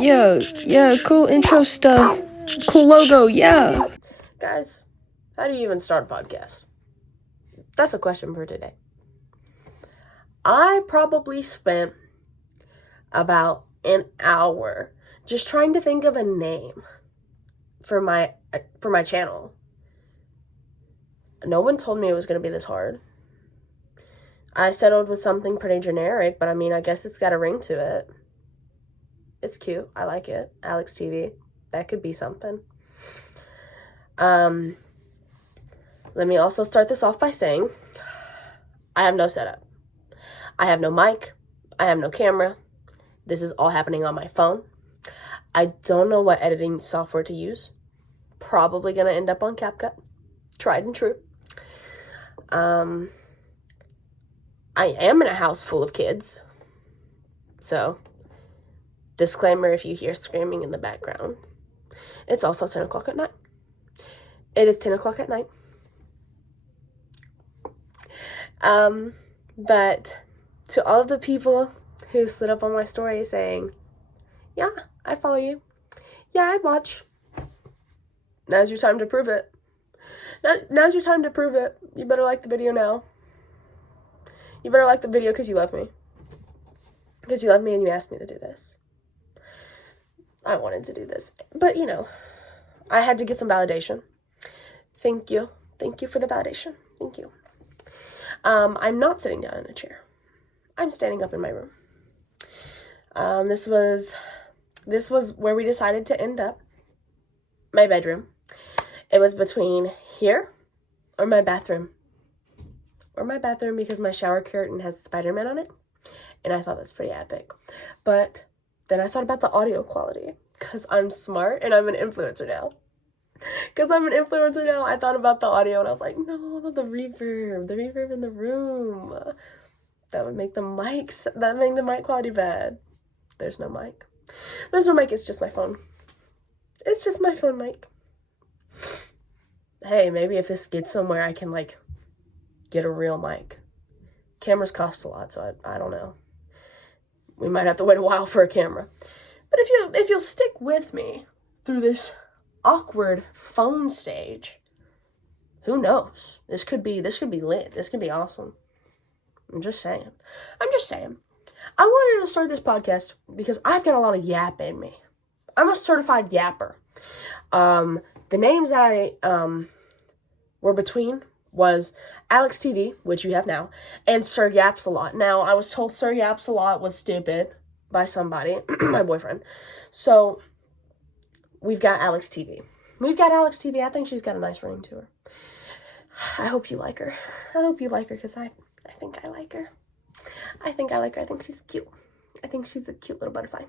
Yeah, cool intro stuff. Cool logo, yeah. Guys, how do you even start a podcast? That's a question for today. I probably spent about an hour just trying to think of a name for my channel. No one told me it was going to be this hard. I settled with something pretty generic, but I guess it's got a ring to it. It's cute. I like it. Alex TV. That could be something. Let me also start this off by saying I have no setup. I have no mic. I have no camera. This is all happening on my phone. I don't know what editing software to use. Probably going to end up on CapCut. Tried and true. I am in a house full of kids. So, disclaimer if you hear screaming in the background. It's also 10 o'clock at night. It is 10 o'clock at night. But to all of the people who slid up on my story saying, yeah, I follow you. Yeah, I'd watch. Now's your time to prove it. Now's your time to prove it. You better like the video now. You better like the video because you love me. Because you love me and you asked me to do this. I wanted to do this. But, I had to get some validation. Thank you. Thank you for the validation. Thank you. I'm not sitting down in a chair. I'm standing up in my room. This was where we decided to end up. My bedroom. It was between here or my bathroom. Or my bathroom because my shower curtain has Spider-Man on it. And I thought that's pretty epic. But then I thought about the audio quality. Because I'm smart and I'm an influencer now. I thought about the audio and I was like, no, the reverb in the room. That would make the mic quality bad. There's no mic. It's just my phone. It's just my phone mic. Hey, maybe if this gets somewhere, I can, get a real mic. Cameras cost a lot, so I don't know. We might have to wait a while for a camera. But if you'll stick with me through this awkward phone stage, who knows? This could be lit. This could be awesome. I'm just saying. I wanted to start this podcast because I've got a lot of yap in me. I'm a certified yapper. The names that I were between was Alex TV, which you have now, and Sir Yaps a Lot. Now, I was told Sir Yaps a Lot was stupid by somebody, my boyfriend. So, we've got Alex TV. I think she's got a nice ring to her. I hope you like her. Because I think I like her. I think she's cute. I think she's a cute little butterfly.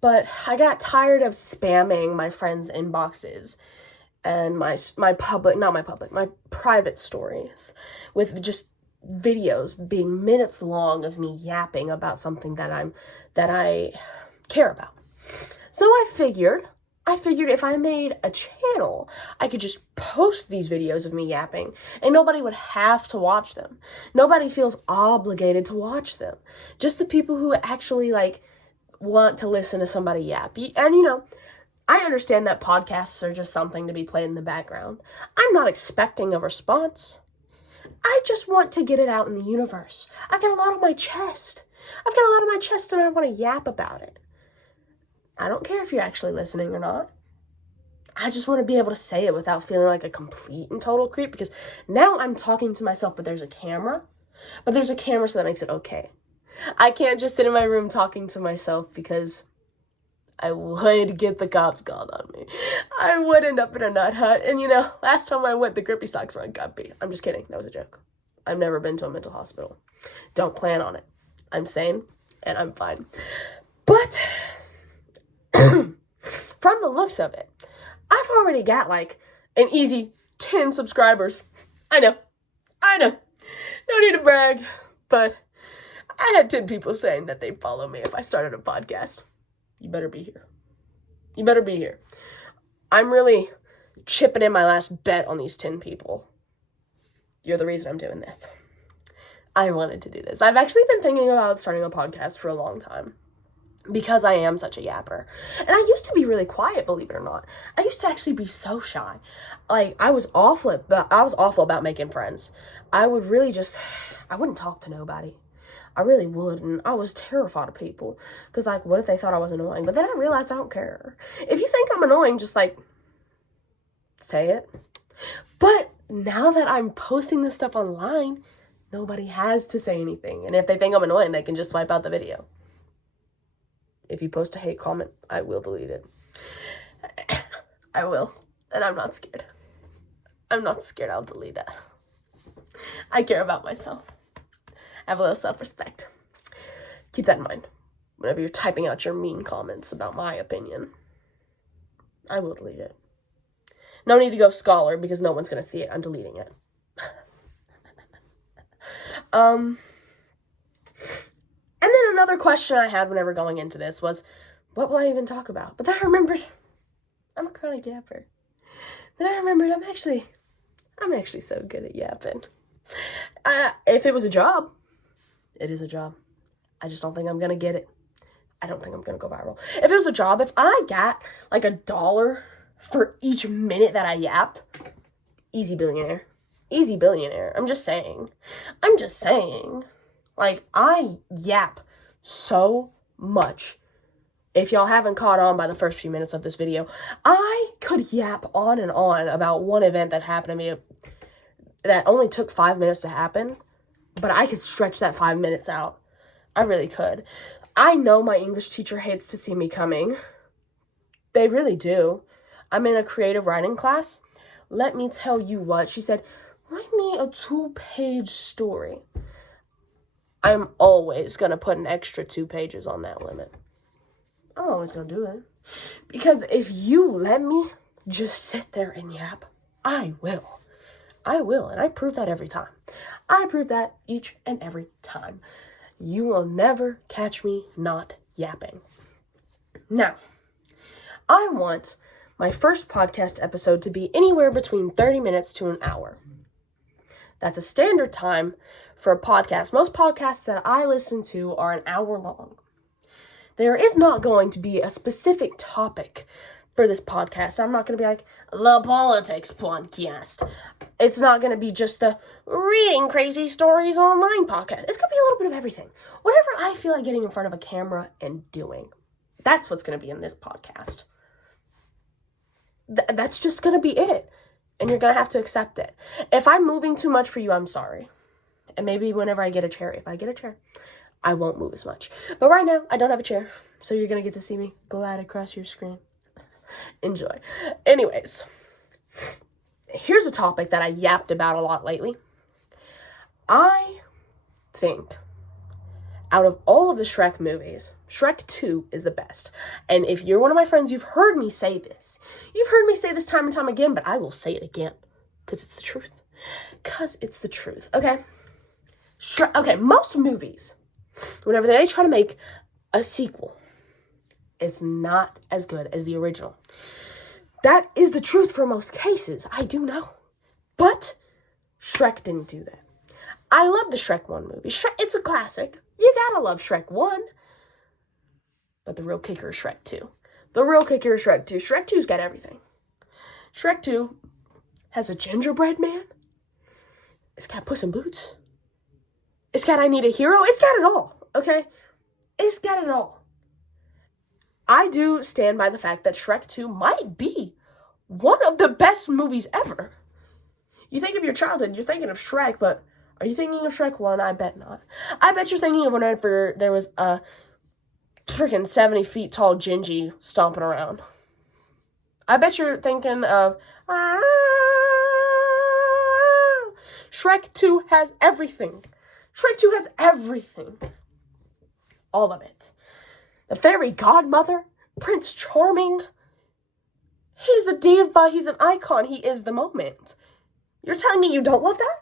But I got tired of spamming my friends' inboxes and my private stories with just videos being minutes long of me yapping about something that I care about. So I figured if I made a channel, I could just post these videos of me yapping and nobody would have to watch them. Nobody feels obligated to watch them. Just the people who actually want to listen to somebody yap. And I understand that podcasts are just something to be played in the background. I'm not expecting a response. I just want to get it out in the universe. I've got a lot on my chest. And I want to yap about it. I don't care if you're actually listening or not. I just want to be able to say it without feeling like a complete and total creep, because now I'm talking to myself, but there's a camera. So that makes it okay. I can't just sit in my room talking to myself because I would get the cops called on me. I would end up in a nut hut. And last time I went, the grippy stocks were unguppy. I'm just kidding. That was a joke. I've never been to a mental hospital. Don't plan on it. I'm sane and I'm fine. But from the looks of it, I've already got an easy 10 subscribers. I know. No need to brag, but I had 10 people saying that they'd follow me if I started a podcast. You better be here. I'm really chipping in my last bet on these 10 people. You're the reason I'm doing this. I wanted to do this. I've actually been thinking about starting a podcast for a long time. because I am such a yapper. And I used to be really quiet, believe it or not. I used to actually be so shy. Like, I was awful about making friends. I wouldn't talk to nobody. I really wouldn't. I was terrified of people. Because, like, what if they thought I was annoying? But then I realized I don't care. If you think I'm annoying, just, like, say it. But now that I'm posting this stuff online, nobody has to say anything. And if they think I'm annoying, they can just swipe out the video. If you post a hate comment, I will delete it. I will. And I'm not scared. I'm not scared I'll delete it. I care about myself. I have a little self-respect. Keep that in mind. Whenever you're typing out your mean comments about my opinion, I will delete it. No need to go scholar because no one's going to see it. I'm deleting it. And then another question I had whenever going into this was, what will I even talk about? But then I remembered, I'm a chronic yapper. Then I remembered I'm actually so good at yapping. If it was a job, it is a job. I just don't think I'm going to get it. I don't think I'm going to go viral. If it was a job, if I got like $1 for each minute that I yapped, easy billionaire. Easy billionaire. I'm just saying. Like, I yap so much. If y'all haven't caught on by the first few minutes of this video, I could yap on and on about one event that happened to me that only took 5 minutes to happen, but I could stretch that 5 minutes out. I really could. I know my English teacher hates to see me coming. They really do. I'm in a creative writing class. Let me tell you what. She said, write me a 2-page story. I'm always going to put an extra 2 pages on that limit. I'm always going to do it. Because if you let me just sit there and yap, I will. And I prove that every time. I prove that each and every time. You will never catch me not yapping. Now, I want my first podcast episode to be anywhere between 30 minutes to an hour. That's a standard time for a podcast. Most podcasts that I listen to are an hour long. There is not going to be a specific topic for this podcast. I'm not going to be like, the politics podcast. It's not going to be just the reading crazy stories online podcast. It's going to be a little bit of everything. Whatever I feel like getting in front of a camera and doing. That's what's going to be in this podcast. That's just going to be it. And you're going to have to accept it. If I'm moving too much for you, I'm sorry. And maybe whenever I get a chair, if I get a chair, I won't move as much. But right now, I don't have a chair. So you're going to get to see me glide across your screen. Enjoy. Anyways, here's a topic that I yapped about a lot lately. I think out of all of the Shrek movies, Shrek 2 is the best. And if you're one of my friends, you've heard me say this. You've heard me say this time and time again, but I will say it again. Because it's the truth. Okay? Okay, most movies, whenever they try to make a sequel, it's not as good as the original. That is the truth for most cases. I do know. But Shrek didn't do that. I love the Shrek 1 movie. It's a classic. You gotta love Shrek 1. But the real kicker is Shrek 2. Shrek 2's got everything. Shrek 2 has a gingerbread man. It's got Puss in Boots. It's got I Need a Hero. It's got it all, okay? It's got it all. I do stand by the fact that Shrek 2 might be one of the best movies ever. You think of your childhood, you're thinking of Shrek, but are you thinking of Shrek 1? I bet not. I bet you're thinking of whenever there was a freaking 70 feet tall Gingy stomping around. I bet you're thinking of Shrek 2 has everything. Shrek 2 has everything. All of it. The fairy godmother, Prince Charming. He's a diva, he's an icon, he is the moment. You're telling me you don't love that?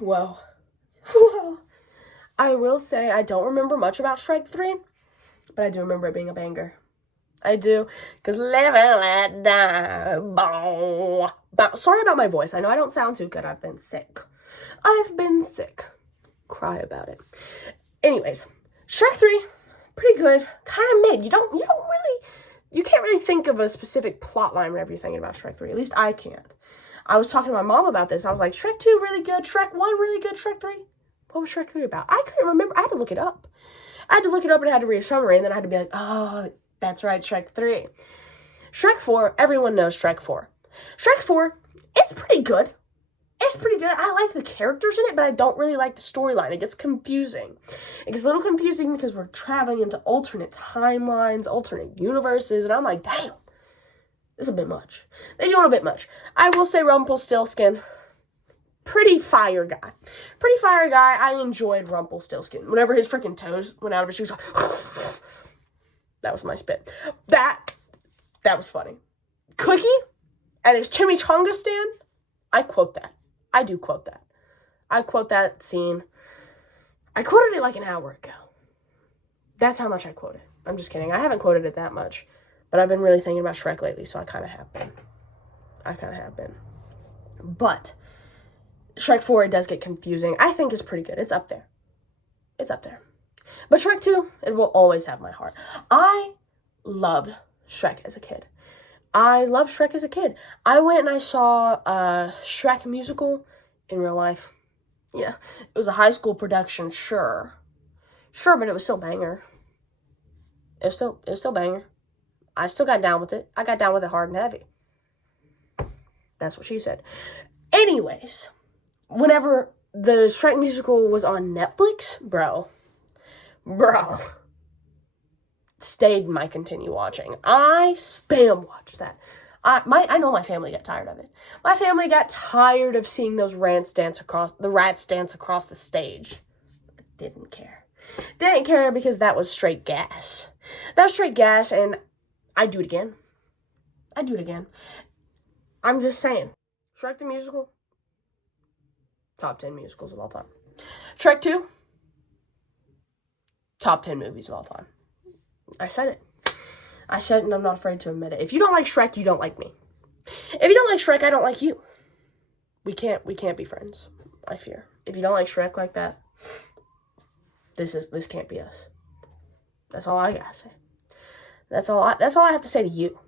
Well, I will say I don't remember much about Shrek 3, but I do remember it being a banger. I do, because live and let die. Sorry about my voice. I know I don't sound too good. I've been sick. Cry about it. Anyways, Shrek 3, Pretty good. Kind of mid. You can't really think of a specific plot line whenever you're thinking about Shrek 3. At least I can't. I was talking to my mom about this. I was like, Shrek 2 really good, Shrek 1 really good, Shrek 3. What was Shrek 3 about? I couldn't remember. I had to look it up. And I had to read a summary, and then I had to be like, oh, that's right, Shrek 3. Shrek 4, everyone knows Shrek 4. Shrek 4, it's pretty good. It's pretty good. I like the characters in it, but I don't really like the storyline. It gets confusing. It gets a little confusing because we're traveling into alternate timelines, alternate universes, and I'm like, damn, this is a bit much. They do it a bit much. I will say Rumpelstiltskin, pretty fire guy. Pretty fire guy. I enjoyed Rumpelstiltskin. Whenever his freaking toes went out of his shoes, that was my spit. That was funny. Cookie and his chimichanga stand, I quote that. I do quote that. I quote that scene. I quoted it like an hour ago. That's how much I quote it. I'm just kidding. I haven't quoted it that much. But I've been really thinking about Shrek lately, so I kind of have been. But Shrek 4, it does get confusing. I think it's pretty good. It's up there. But Shrek 2, it will always have my heart. I loved Shrek as a kid. I went and I saw a Shrek musical in real life. Yeah, it was a high school production, sure, but it was still banger. It was still banger. I still got down with it. I got down with it hard and heavy. That's what she said. Anyways, whenever the Shrek musical was on Netflix, bro, stayed and might continue watching. I spam watched that. I know my family got tired of it. My family got tired of seeing those rats dance across the stage. Didn't care because that was straight gas. And I'd do it again. I'm just saying. Shrek the musical, top 10 musicals of all time. Shrek 2, top 10 movies of all time. I said it, and I'm not afraid to admit it. If you don't like Shrek, you don't like me. If you don't like Shrek, I don't like you. We can't be friends, I fear. If you don't like Shrek like that, this can't be us. That's all I gotta say. That's all I have to say to you.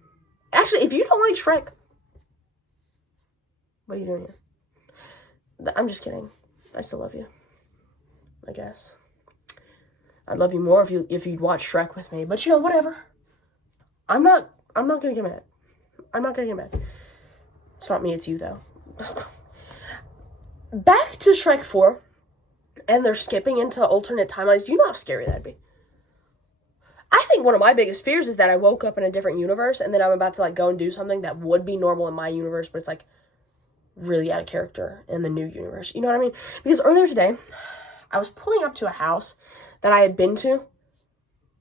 Actually, if you don't like Shrek, what are you doing here? I'm just kidding. I still love you, I guess. I'd love you more if you'd watch Shrek with me. But whatever. I'm not gonna get mad. It's not me, it's you though. Back to Shrek 4, and they're skipping into alternate timelines. Do you know how scary that'd be? I think one of my biggest fears is that I woke up in a different universe, and then I'm about to go and do something that would be normal in my universe, but it's really out of character in the new universe. You know what I mean? Because earlier today, I was pulling up to a house that I had been to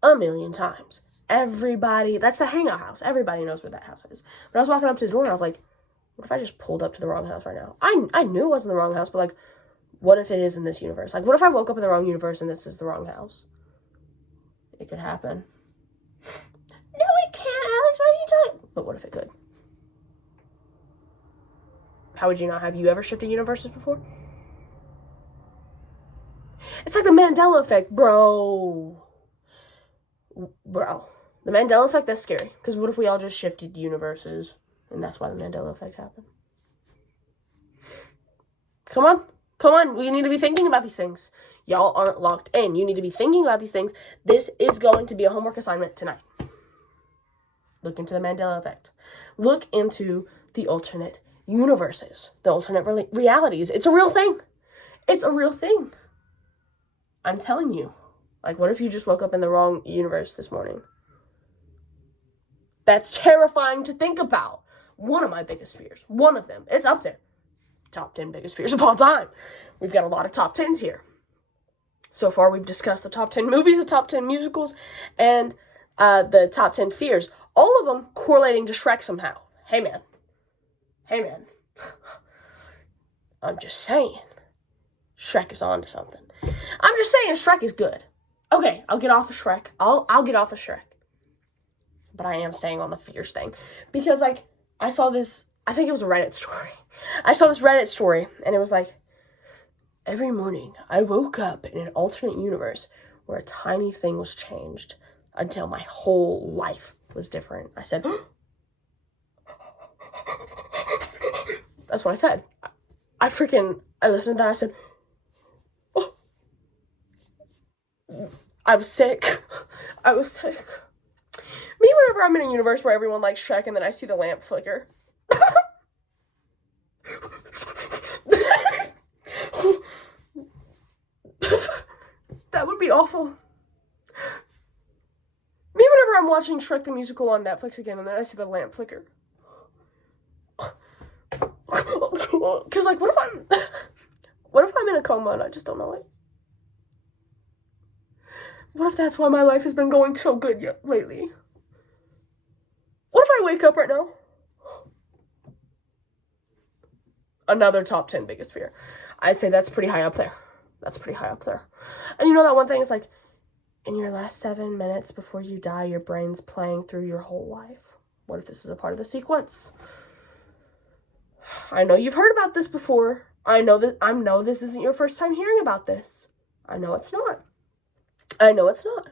a million times. That's the hangout house. Everybody knows where that house is. But I was walking up to the door and I was like, what if I just pulled up to the wrong house right now? I knew it wasn't the wrong house, but what if it is in this universe? What if I woke up in the wrong universe and this is the wrong house? It could happen. No, it can't, Alex. What are you talking? But what if it could? How would you not? Have you ever shifted universes before? It's like the Mandela effect, bro. The Mandela effect, that's scary. Because what if we all just shifted universes? And that's why the Mandela effect happened. Come on. We need to be thinking about these things. Y'all aren't locked in. You need to be thinking about these things. This is going to be a homework assignment tonight. Look into the Mandela effect. Look into the alternate universes. The alternate realities. It's a real thing. I'm telling you. What if you just woke up in the wrong universe this morning? That's terrifying to think about. One of my biggest fears. One of them. It's up there. Top 10 biggest fears of all time. We've got a lot of top 10s here. So far, we've discussed the top 10 movies, the top 10 musicals, and the top 10 fears. All of them correlating to Shrek somehow. Hey, man. I'm just saying. Shrek is on to something. I'm just saying Shrek is good. Okay, I'll get off of Shrek. I'll get off of Shrek. But I am staying on the fears thing. Because, I saw this, I think it was a Reddit story. I saw this Reddit story, and it was every morning I woke up in an alternate universe where a tiny thing was changed until my whole life was different. I said, that's what I said. I listened to that. I said, oh. I was sick. I was sick. Me, whenever I'm in a universe where everyone likes Shrek and then I see the lamp flicker. That would be awful. Me, whenever I'm watching Shrek the Musical on Netflix again and then I see the lamp flicker. Because, like, what if I'm in a coma and I just don't know it? What if that's why my life has been going so good lately? What if I wake up right now? Another top 10 biggest fear. I'd say that's pretty high up there. That's pretty high up there. And you know that one thing is like, in your last 7 minutes before you die, your brain's playing through your whole life. What if this is a part of the sequence? I know you've heard about this before. I know this isn't your first time hearing about this. I know it's not. I know it's not.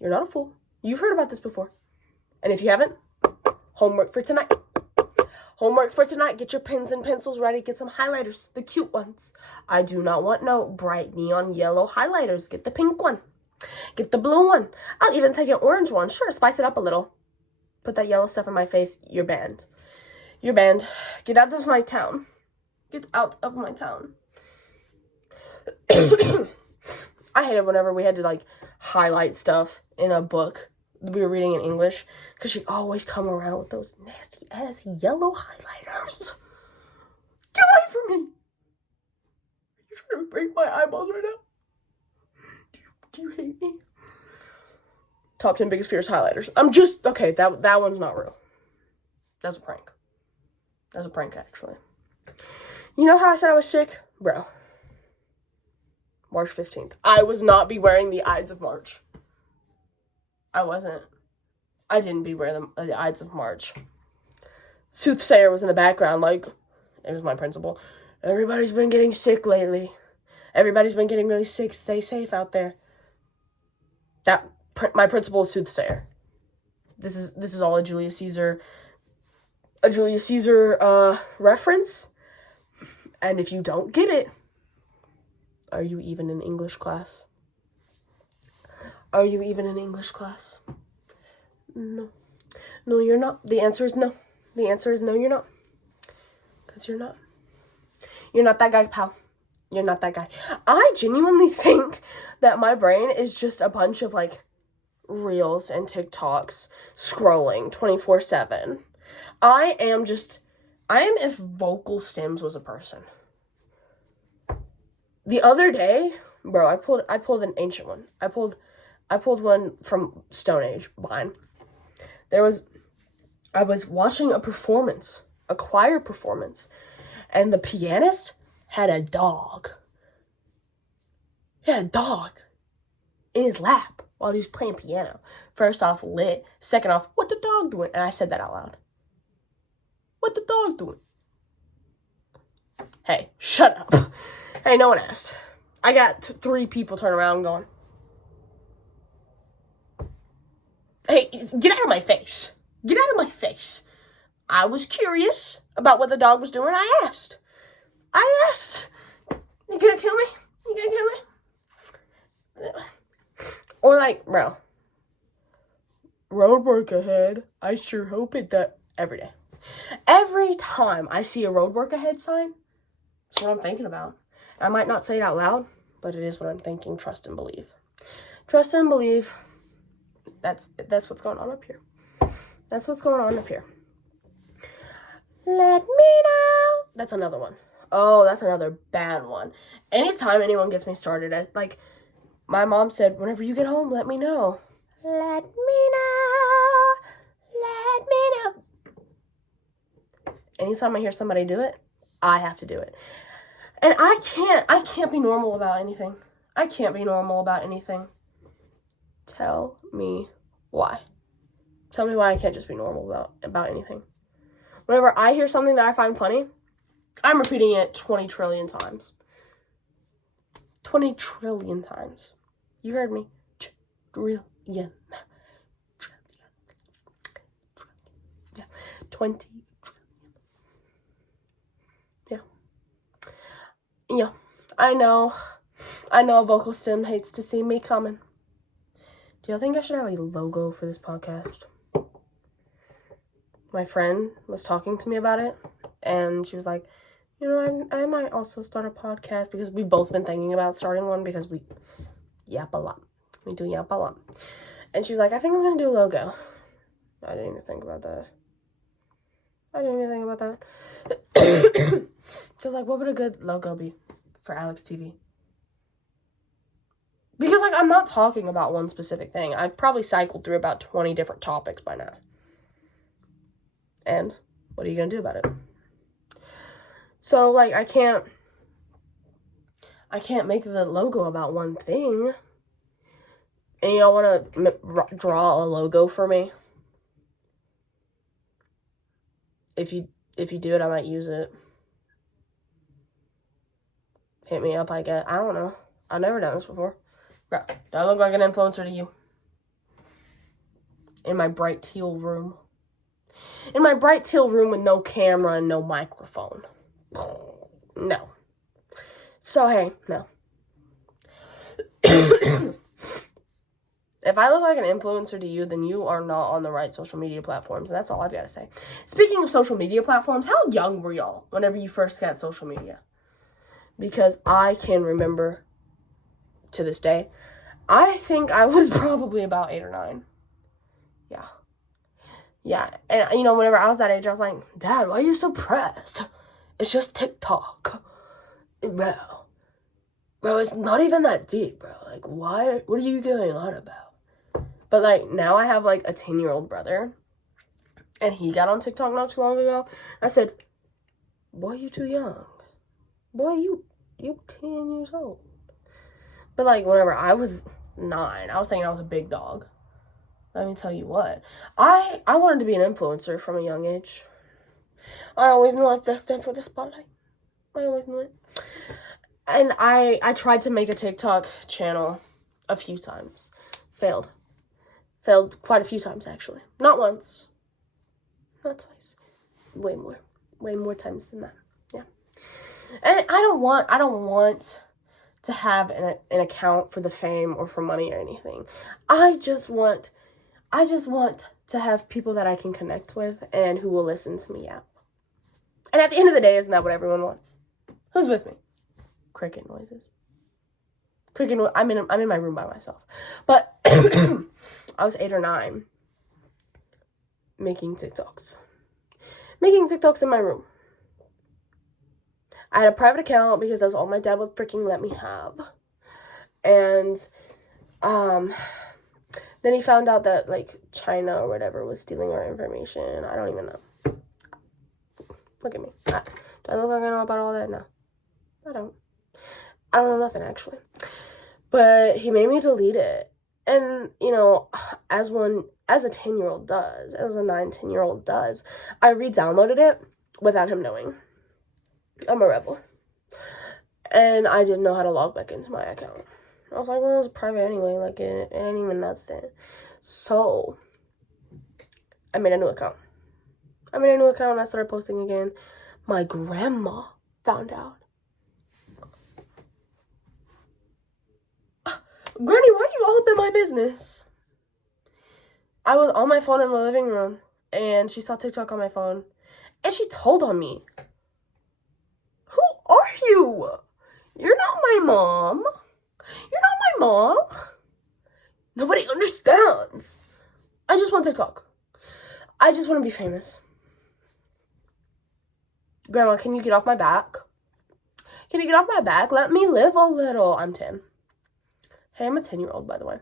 You're not a fool. You've heard about this before. And if you haven't, homework for tonight. Homework for tonight. Get your pens and pencils ready. Get some highlighters, the cute ones. I do not want no bright neon yellow highlighters. Get the pink one. Get the blue one. I'll even take an orange one. Sure, spice it up a little. Put that yellow stuff in my face. You're banned. You're banned. Get out of my town. Get out of my town. I hated whenever we had to, like, highlight stuff in a book we were reading in English, because she'd always come around with those nasty-ass yellow highlighters. Get away from me! You're trying to break my eyeballs right now. Do you hate me? Top 10 biggest fears highlighters. Okay, that one's not real. That's a prank. That's a prank, actually. You know how I said I was sick? Bro. March 15th. I was not be wearing the Ides of March. I wasn't. I didn't be wearing the Ides of March. Soothsayer was in the background, like, it was my principal. Everybody's been getting sick lately. Everybody's been getting really sick. Stay safe out there. My principal is Soothsayer. This is all a Julius Caesar reference. And if you don't get it, are you even in English class? Are you even in English class? No. No, you're not. The answer is no. The answer is no, you're not. Because you're not. You're not that guy, pal. You're not that guy. I genuinely think that my brain is just a bunch of, like, reels and TikToks scrolling 24/7. I am if vocal stems was a person. The other day, bro, I pulled an ancient one. I pulled one from Stone Age, mine. I was watching a choir performance, and the pianist had a dog. He had a dog in his lap while he was playing piano. First off, lit. Second off, what the dog doing? And I said that out loud. What the dog doing? Hey, shut up. Hey, no one asked. I got 3 people turn around going, hey, get out of my face. Get out of my face. I was curious about what the dog was doing. I asked. You gonna kill me? You gonna kill me? Or like, bro, road work ahead. I sure hope it does. Every day. Every time I see a road work ahead sign, that's what I'm thinking about. I might not say it out loud, but it is what I'm thinking. Trust and believe. Trust and believe. That's what's going on up here. That's what's going on up here. Let me know. That's another one. Oh, that's another bad one. Anytime anyone gets me started, as like my mom said, whenever you get home, let me know. Let me know. Let me know. Anytime I hear somebody do it, I have to do it. And I can't be normal about anything. I can't be normal about anything. Tell me why. Tell me why I can't just be normal about anything. Whenever I hear something that I find funny, I'm repeating it 20 trillion times. 20 trillion times. You heard me. Trillion. Yeah. 20 trillion. Yeah. Yeah. I know a vocal stim hates to see me coming. Do you think I should have a logo for this podcast? My friend was talking to me about it, and she was like, you know, I might also start a podcast, because we've both been thinking about starting one, because we yap a lot. We do yap a lot. And she's like, I think I'm going to do a logo. I didn't even think about that. Because, like, what would a good logo be for Alex TV? Because, like, I'm not talking about one specific thing. I've probably cycled through about 20 different topics by now. And what are you going to do about it? So, like, I can't make the logo about one thing. And y'all want to draw a logo for me? If you do it, I might use it. Hit me up, I guess. I don't know. I've never done this before. Bro, do I look like an influencer to you? In my bright teal room. In my bright teal room with no camera and no microphone. No. So, hey, no. If I look like an influencer to you, then you are not on the right social media platforms. And that's all I've got to say. Speaking of social media platforms, how young were y'all whenever you first got social media? Because I can remember to this day, I think I was probably about 8 or 9. Yeah. And, you know, whenever I was that age, I was like, Dad, why are you so pressed? It's just TikTok. Bro, it's not even that deep, bro. Like, what are you going on about? But, like, now I have, like, a 10-year-old brother, and he got on TikTok not too long ago. I said, boy, you too young. Boy, you 10 years old. But, like, whenever I was 9, I was thinking I was a big dog. Let me tell you what. I wanted to be an influencer from a young age. I always knew I was destined for the spotlight. I always knew it. And I tried to make a TikTok channel a few times. Failed quite a few times, actually. Not once. Not twice. Way more times than that. Yeah. And I don't want to have an account for the fame or for money or anything. I just want to have people that I can connect with and who will listen to me out. And at the end of the day, isn't that what everyone wants? Who's with me? Cricket noises. I'm in my room by myself. But I was 8 or 9 making TikToks in my room. I had a private account because that was all my dad would freaking let me have. And then he found out that, like, China or whatever was stealing our information. I don't even know. Look at me. Do I look like I know about all that? No. I don't know nothing, actually. But he made me delete it. And, you know, as a 10-year-old does, as a 9-10-year-old does, I re-downloaded it without him knowing. I'm a rebel. And I didn't know how to log back into my account. I was like, well, it was private anyway. Like, it ain't even nothing. So, I made a new account. And I started posting again. My grandma found out. Granny, why are you all up in my business? I was on my phone in the living room, and she saw TikTok on my phone, and she told on me. Who are you? You're not my mom. Nobody understands. I just want TikTok. I just want to be famous. Grandma, can you get off my back? Let me live a little. I'm 10. Hey, I'm a 10-year-old, by the way.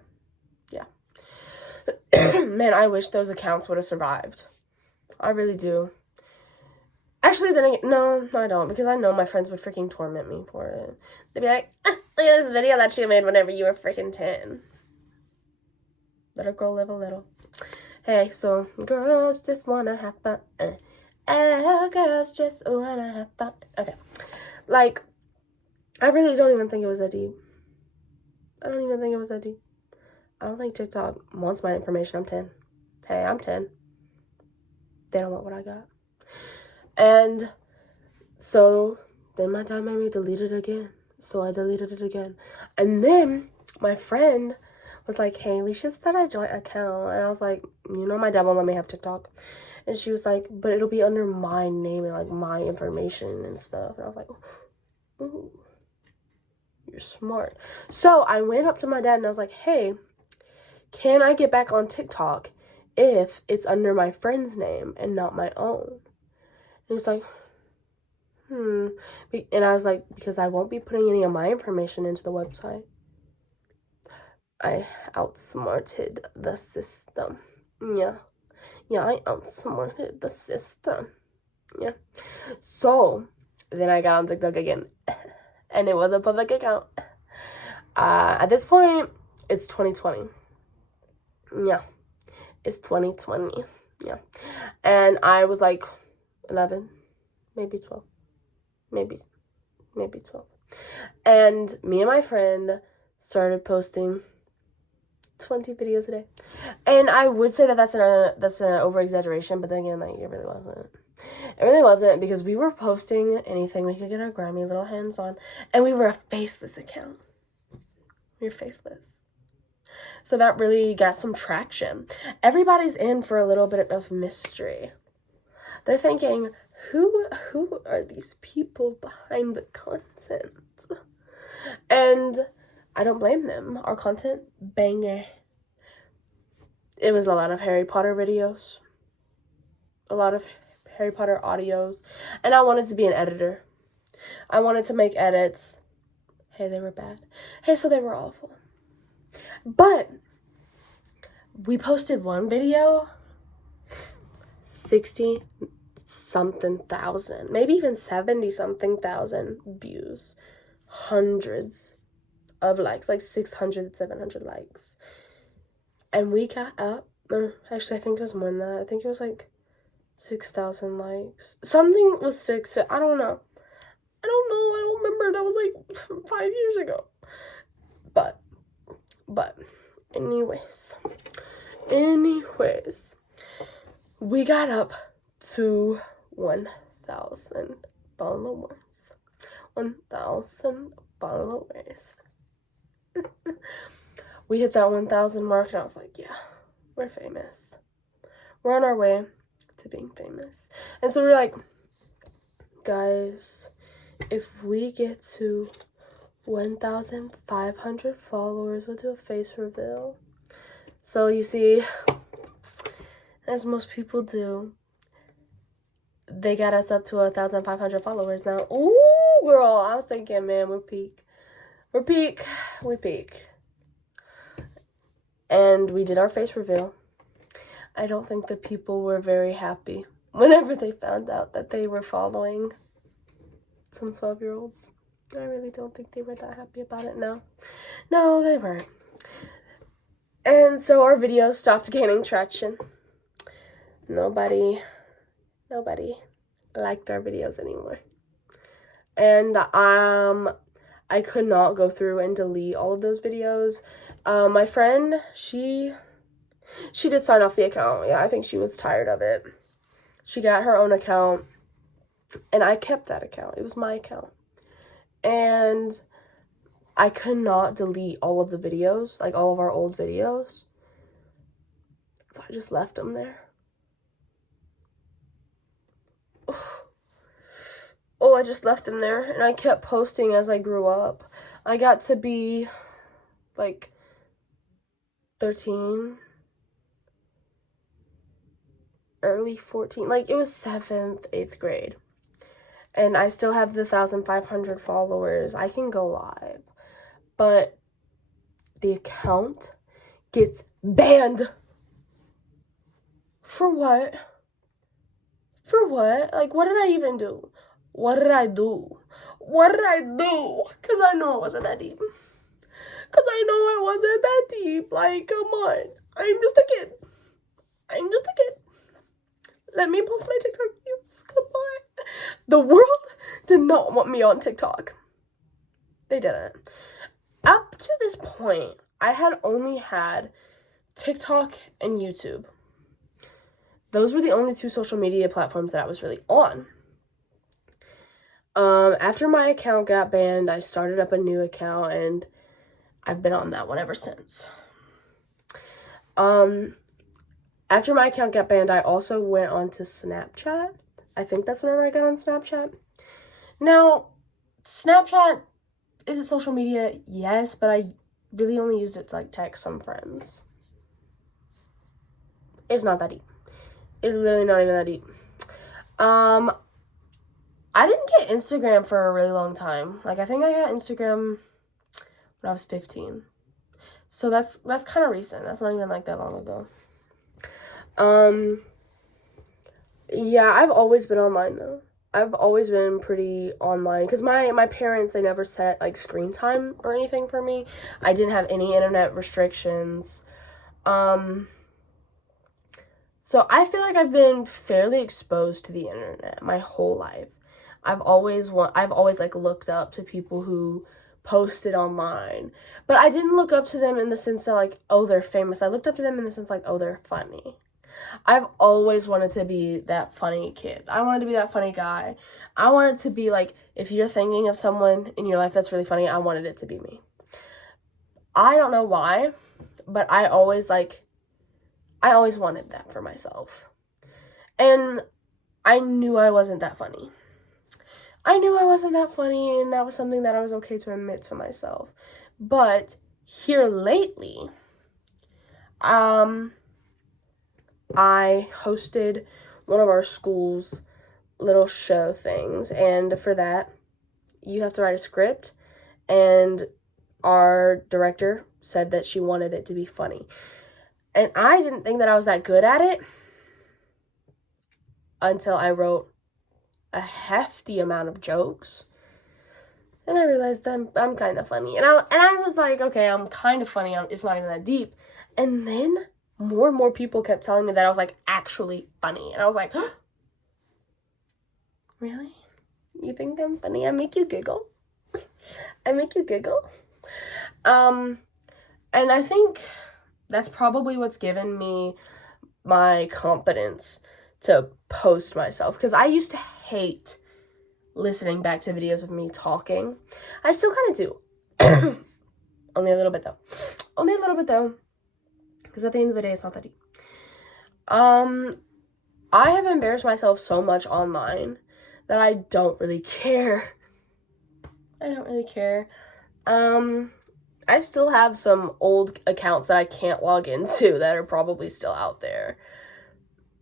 Yeah. Man, I wish those accounts would have survived. I really do. Actually, then again, no, I don't, because I know my friends would freaking torment me for it. They'd be like, look at this video that you made whenever you were freaking 10. Let a girl live a little. Hey, so, girls just wanna have fun. Girls just wanna have fun. Okay. Like, I really don't even think it was that deep. I don't even think it was that deep. I don't think TikTok wants my information. I'm 10. Hey, I'm 10. They don't want what I got. And so then my dad made me delete it again. So I deleted it again. And then my friend was like, hey, we should start a joint account. And I was like, you know, my dad won't let me have TikTok. And she was like, but it'll be under my name and like my information and stuff. And I was like, ooh, you're smart. So I went up to my dad and I was like, hey, can I get back on TikTok if it's under my friend's name and not my own? And he's like, And I was like, because I won't be putting any of my information into the website. I outsmarted the system. Yeah, I outsmarted the system. Yeah. So then I got on TikTok again. And it was a public account. At this point, it's 2020. Yeah. It's 2020. Yeah. And I was like 11, maybe 12. Maybe 12. And me and my friend started posting 20 videos a day. And I would say that that's an over-exaggeration, but then again, like, it really wasn't. It really wasn't, because we were posting anything we could get our grimy little hands on, and we were a faceless account. We were faceless. So that really got some traction. Everybody's in for a little bit of mystery. They're thinking, who are these people behind the content? And I don't blame them. Our content, banger. It was a lot of Harry Potter videos. A lot of Harry Potter audios. And I wanted to be an editor. I wanted to make edits. Hey, they were bad. Hey, so they were awful. But we posted one video, 60-something thousand, maybe even 70-something thousand views, hundreds of likes, like 600, 700 likes. And we got up, actually I think it was more than that. I think it was like 6,000 likes. Something was 6, I don't know. I don't remember. That was like 5 years ago. But anyways, we got up to 1,000 followers. 1,000 followers. We hit that 1,000 mark, and I was like, yeah, we're famous. We're on our way to being famous. And so we're like, guys, if we get to 1,500 followers, we'll do a face reveal. So you see, as most people do, they got us up to 1,500 followers now. Ooh, girl, I was thinking, man, we peak. And we did our face reveal. I don't think the people were very happy whenever they found out that they were following some 12-year-olds. I really don't think they were that happy about it. No, they weren't. And so our videos stopped gaining traction. Nobody liked our videos anymore. And I could not go through and delete all of those videos. My friend, she did sign off the account. Yeah, I think she was tired of it. She got her own account, and I kept that account. It was my account. And I could not delete all of the videos, like all of our old videos. So I just left them there. Oh, I just left them there, and I kept posting as I grew up. I got to be like 13, early 14, like it was 7th, 8th grade. And I still have the 1,500 followers. I can go live. But the account gets banned. For what? Like, what did I even do? What did I do? Because I know it wasn't that deep. Like, come on. I'm just a kid. Let me post my TikTok videos. Come on. The world did not want me on TikTok. They didn't. up to this point, I had only had TikTok and YouTube. Those were the only two social media platforms that I was really on. After my account got banned, I started up a new account, and I've been on that one ever since. After my account got banned, I also went on to Snapchat. I think that's whenever I got on Snapchat. Now, Snapchat, is it social media? Yes, but I really only used it to, like, text some friends. It's not that deep. It's literally not even that deep. I didn't get Instagram for a really long time. Like, I think I got Instagram when I was 15. So that's kind of recent. That's not even, like, that long ago. Yeah, I've always been online, though. I've always been pretty online, because my parents, they never set, like, screen time or anything for me. I didn't have any internet restrictions. So I feel like I've been fairly exposed to the internet my whole life. I've always like looked up to people who posted online, but I didn't look up to them in the sense that, like, oh, they're famous. I looked up to them in the sense, like, oh, they're funny. I've always wanted to be that funny kid. I wanted to be that funny guy. I wanted to be, like, if you're thinking of someone in your life that's really funny, I wanted it to be me. I don't know why, but I always wanted that for myself. And I knew I wasn't that funny. And that was something that I was okay to admit to myself. But here lately, I hosted one of our school's little show things, and for that, you have to write a script, and our director said that she wanted it to be funny. And I didn't think that I was that good at it until I wrote a hefty amount of jokes. And I realized that I'm kind of funny. And I was like, okay, I'm kind of funny. It's not even that deep. And then more and more people kept telling me that I was, like, actually funny. And I was like, huh? Really? You think I'm funny? I make you giggle? And I think that's probably what's given me my confidence to post myself, because I used to hate listening back to videos of me talking. I still kind of do. Only a little bit though, because at the end of the day, it's not that deep. I have embarrassed myself so much online that I don't really care. I still have some old accounts that I can't log into that are probably still out there.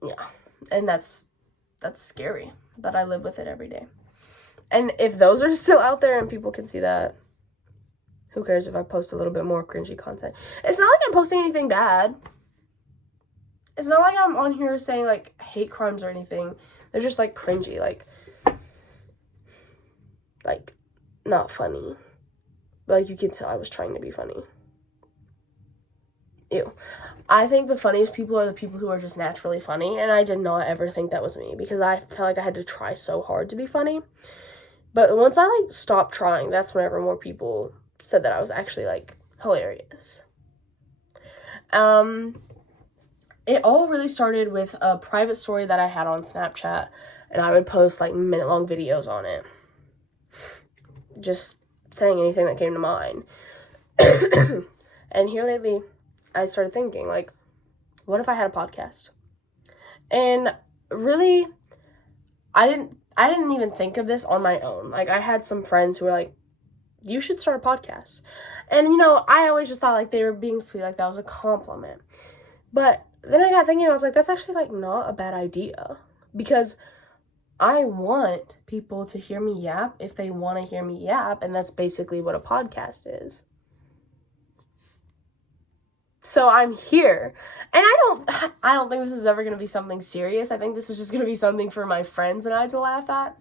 Yeah, and that's scary, but I live with it every day. And if those are still out there and people can see that, who cares if I post a little bit more cringy content? It's not like I'm posting anything bad. It's not like I'm on here saying, like, hate crimes or anything. They're just, like, cringy, like, not funny. Like, you can tell I was trying to be funny. Ew. I think the funniest people are the people who are just naturally funny, and I did not ever think that was me, because I felt like I had to try so hard to be funny. But once I, like, stopped trying, that's whenever more people said that I was actually, like, hilarious. It all really started with a private story that I had on Snapchat, and I would post, like, minute-long videos on it. Just saying anything that came to mind. And here lately, I started thinking, like, what if I had a podcast? And really, I didn't even think of this on my own. Like, I had some friends who were like, you should start a podcast. And, you know, I always just thought, like, they were being sweet, like, that was a compliment. But then I got thinking, I was like, that's actually, like, not a bad idea. Because I want people to hear me yap if they want to hear me yap, and that's basically what a podcast is. So I'm here. And I don't think this is ever going to be something serious. I think this is just going to be something for my friends and I to laugh at.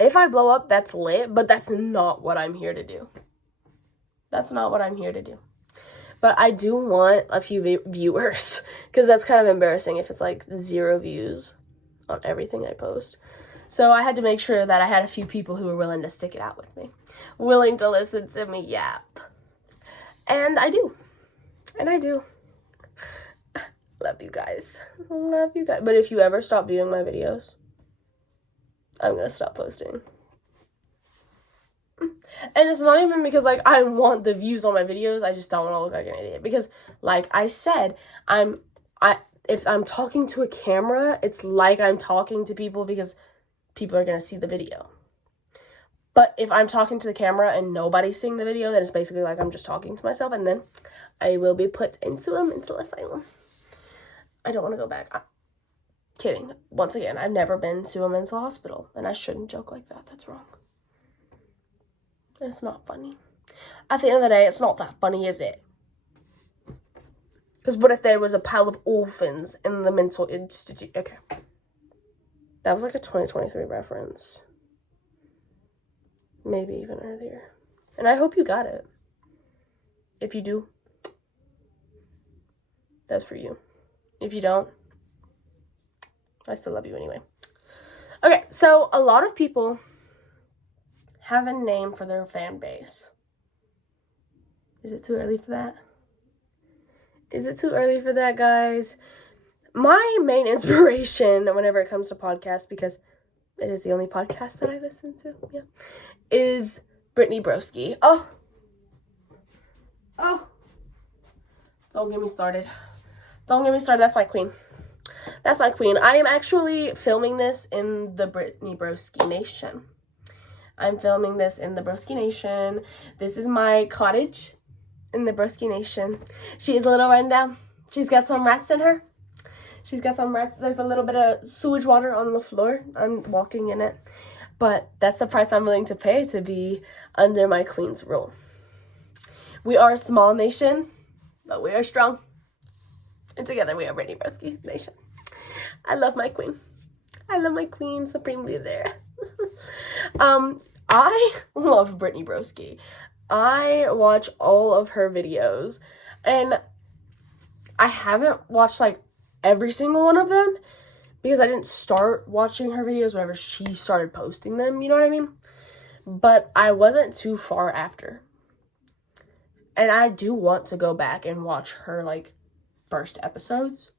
If I blow up, that's lit, but that's not what I'm here to do. But I do want a few viewers, because that's kind of embarrassing if it's, like, 0 views on everything I post. So I had to make sure that I had a few people who were willing to stick it out with me, willing to listen to me yap. And I do. And I do. Love you guys. Love you guys. But if you ever stop viewing my videos, I'm going to stop posting. And it's not even because, like, I want the views on my videos. I just don't want to look like an idiot. Because, like I said, if I'm talking to a camera, it's like I'm talking to people because people are going to see the video. But if I'm talking to the camera and nobody's seeing the video, then it's basically like I'm just talking to myself. And then I will be put into a mental asylum. I don't want to go back. Kidding. Once again, I've never been to a mental hospital. And I shouldn't joke like that. That's wrong. It's not funny. At the end of the day, it's not that funny, is it? Because what if there was a pile of orphans in the mental institute? Okay. That was like a 2023 reference. Maybe even earlier. And I hope you got it. If you do, that's for you. If you don't, I still love you anyway. Okay, so a lot of people have a name for their fan base. Is it too early for that? Is it too early for that, guys? My main inspiration whenever it comes to podcasts, because it is the only podcast that I listen to, is Brittany Broski. Oh. Don't get me started. That's my queen. I am actually filming this in the Brittany Broski Nation. This is my cottage in the Broski Nation. She is a little rundown. She's got some rats in her. There's a little bit of sewage water on the floor. I'm walking in it. But that's the price I'm willing to pay to be under my queen's rule. We are a small nation, but we are strong. And together we are Brittany Broski Nation. I love my queen. Supremely there. I love Brittany Broski. I watch all of her videos, and I haven't watched like every single one of them because I didn't start watching her videos whenever she started posting them, you know what I mean? But I wasn't too far after. And I do want to go back and watch her like first episodes.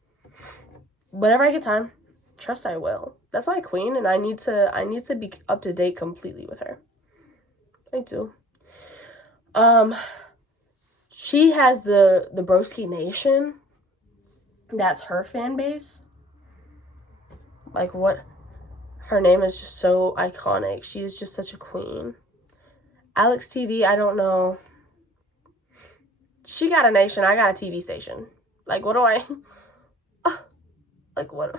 Whenever I get time, trust I will. That's my queen, and I need to be up to date completely with her. I do. She has the Broski Nation. That's her fan base. Like, what? Her name is just so iconic. She is just such a queen. Alex TV, I don't know. She got a nation. I got a TV station. Like, what do I... like, what...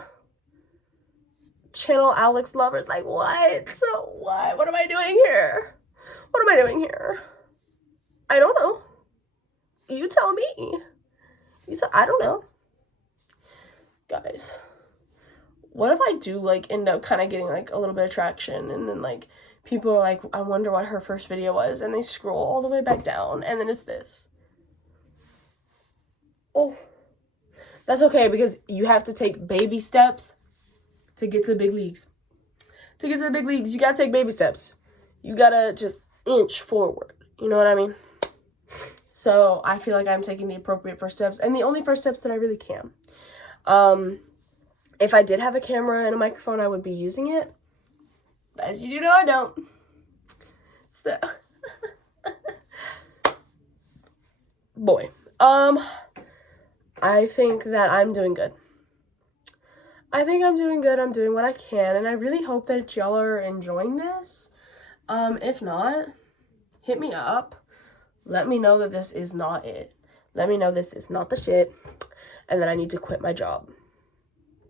Channel Alex Lovers. Like, what? So, what? What am I doing here? I don't know. You tell me. I don't know. Guys, what if I do, like, end up kind of getting, like, a little bit of traction, and then, like, people are like, I wonder what her first video was, and they scroll all the way back down, and then it's this. Oh. That's okay, because you have to take baby steps to get to the big leagues. You gotta take baby steps. You gotta just inch forward. You know what I mean? So I feel like I'm taking the appropriate first steps, and the only first steps that I really can. If I did have a camera and a microphone, I would be using it. But as you do know, I don't. So, boy. I think that I'm doing good. I'm doing what I can, and I really hope that y'all are enjoying this. If not, hit me up. Let me know that this is not it. Let me know this is not the shit, and that I need to quit my job.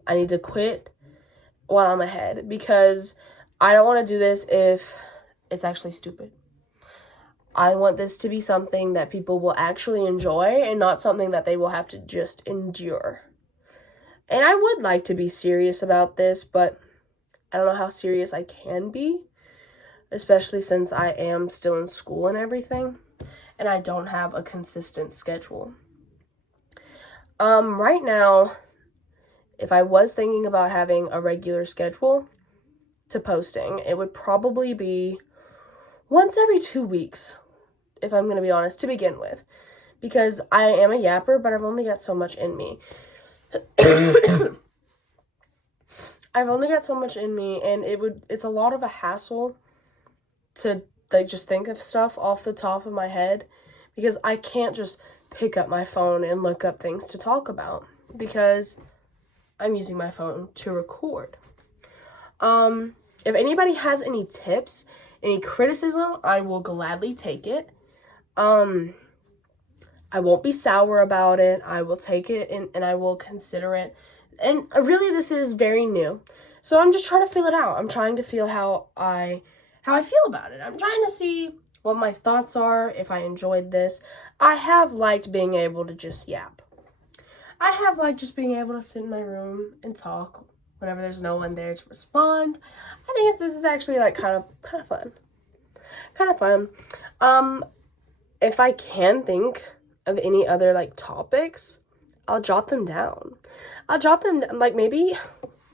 I need to quit while I'm ahead, because I don't want to do this if it's actually stupid. I want this to be something that people will actually enjoy, and not something that they will have to just endure. And I would like to be serious about this, but I don't know how serious I can be, especially since I am still in school and everything, and I don't have a consistent schedule. Right now, if I was thinking about having a regular schedule, to posting, it would probably be once every 2 weeks, if I'm going to be honest, to begin with. Because I am a yapper, but I've only got so much in me. I've only got so much in me, and it's a lot of a hassle to like just think of stuff off the top of my head, because I can't just pick up my phone and look up things to talk about, because I'm using my phone to record. If anybody has any tips, any criticism, I will gladly take it. I won't be sour about it. I will take it and I will consider it. And really, this is very new. So I'm just trying to feel it out. I'm trying to feel how I feel about it. I'm trying to see what my thoughts are, if I enjoyed this. I have liked being able to just yap. I have liked just being able to sit in my room and talk whenever there's no one there to respond. I think this is actually like kind of fun. Kind of fun. If I can think of any other like topics, I'll jot them down. Like maybe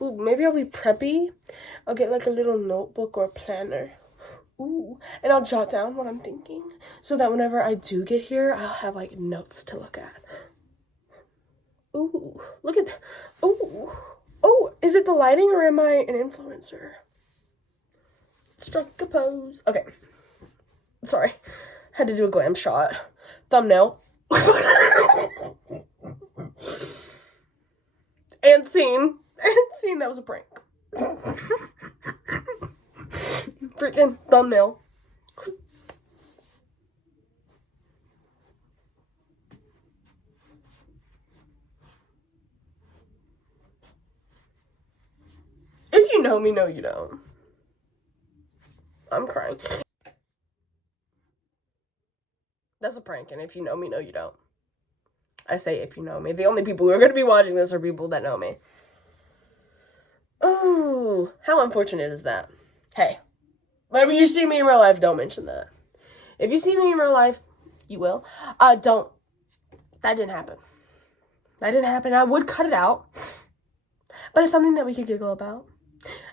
I'll be preppy. I'll get like a little notebook or planner. And I'll jot down what I'm thinking, so that whenever I do get here, I'll have like notes to look at. Look at is it the lighting, or am I an influencer? Strike a pose. Okay. Sorry. Had to do a glam shot. Thumbnail. And scene. That was a prank. Freaking thumbnail. If you know me, no you don't. I'm crying. That's a prank, and if you know me, no you don't. I say if you know me. The only people who are going to be watching this are people that know me. Oh, how unfortunate is that? Hey, whenever you see me in real life, don't mention that. If you see me in real life, you will. Don't. That didn't happen. I would cut it out. But it's something that we could giggle about.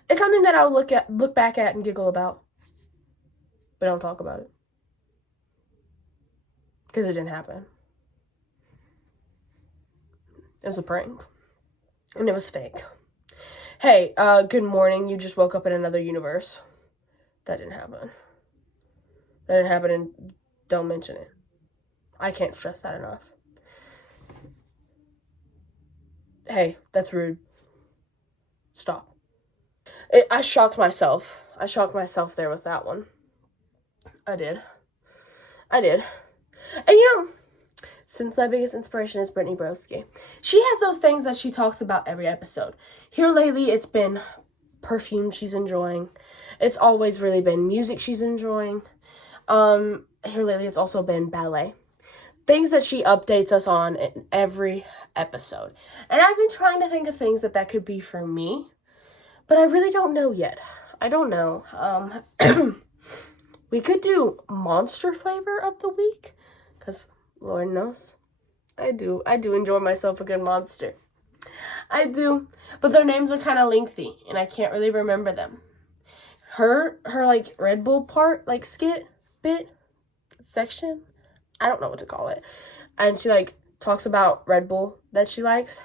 It's something that I'll look back at and giggle about. But don't talk about it. Because it didn't happen. It was a prank. And it was fake. Hey, good morning. You just woke up in another universe. That didn't happen. And don't mention it. I can't stress that enough. Hey, that's rude. Stop. I shocked myself. There with that one. I did. And since my biggest inspiration is Brittany Broski, she has those things that she talks about every episode. Here lately, it's been perfume she's enjoying. It's always really been music she's enjoying. Here lately, it's also been ballet. Things that she updates us on in every episode. And I've been trying to think of things that could be for me, but I really don't know yet. I don't know. We could do monster flavor of the week, because Lord knows, I do enjoy myself a good monster. I do, but their names are kind of lengthy, and I can't really remember them. Her like Red Bull part, like section, I don't know what to call it, and she like talks about Red Bull that she likes.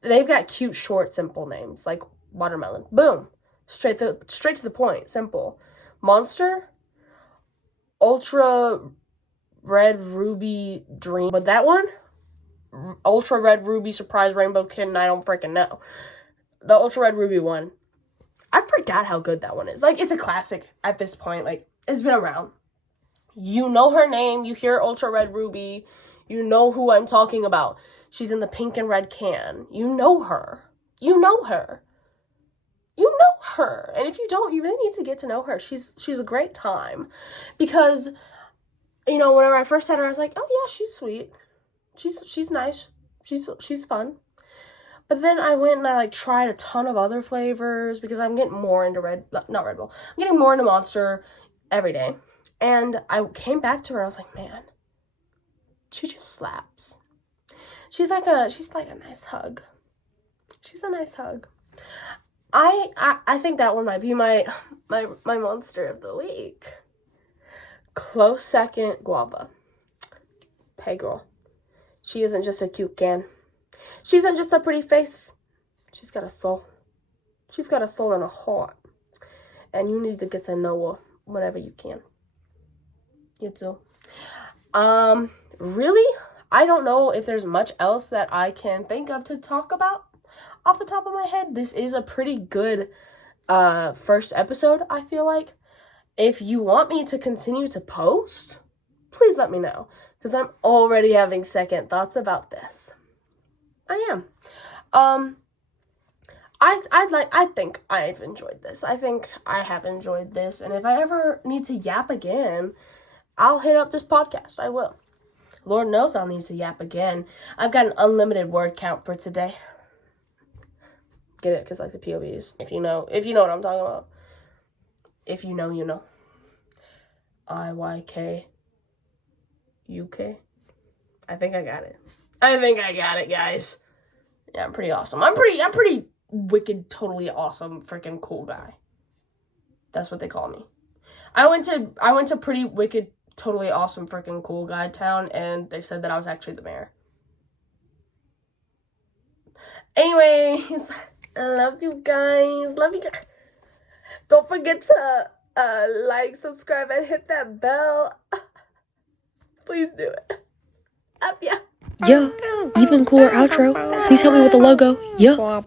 They've got cute, short, simple names like watermelon. Boom, straight to the point, simple. Monster, Ultra Red Ruby Dream, but that one, Ultra Red Ruby Surprise Rainbow Kitten, I don't freaking know. The Ultra Red Ruby one, I forgot how good that one is. Like, it's a classic at this point. Like, it's been around. You know her name. You hear Ultra Red Ruby. You know who I'm talking about. She's in the pink and red can. You know her. And if you don't, you really need to get to know her. She's a great time. Because, whenever I first met her, I was like, oh yeah, she's sweet. She's nice. She's fun. But then I went and I tried a ton of other flavors, because I'm getting more into not Red Bull. I'm getting more into Monster every day. And I came back to her, I was like, man, she just slaps. She's like a nice hug. She's a nice hug. I think that one might be my monster of the week. Close second, Guava. Hey girl. She isn't just a cute can. She isn't just a pretty face. She's got a soul. She's got a soul and a heart. And you need to get to know her whenever you can. You too. Really? I don't know if there's much else that I can think of to talk about off the top of my head. This is a pretty good first episode, I feel like. If you want me to continue to post, please let me know, because I'm already having second thoughts about this. I am. I think I've enjoyed this. I think I have enjoyed this, and if I ever need to yap again, I'll hit up this podcast. I will. Lord knows I'll need to yap again. I've got an unlimited word count for today. Get it? Because like the POVs. If you know what I'm talking about. If you know, you know. IYK UK. I think I got it. Guys. Yeah, I'm pretty awesome. I'm pretty wicked, totally awesome, freaking cool guy. That's what they call me. I went to pretty wicked, totally awesome, freaking cool guy town, and they said that I was actually the mayor. Anyways, I love you guys. Don't forget to like, subscribe, and hit that bell. Please do it. Love ya. Yeah, even cooler outro. Please help me with the logo. Yeah.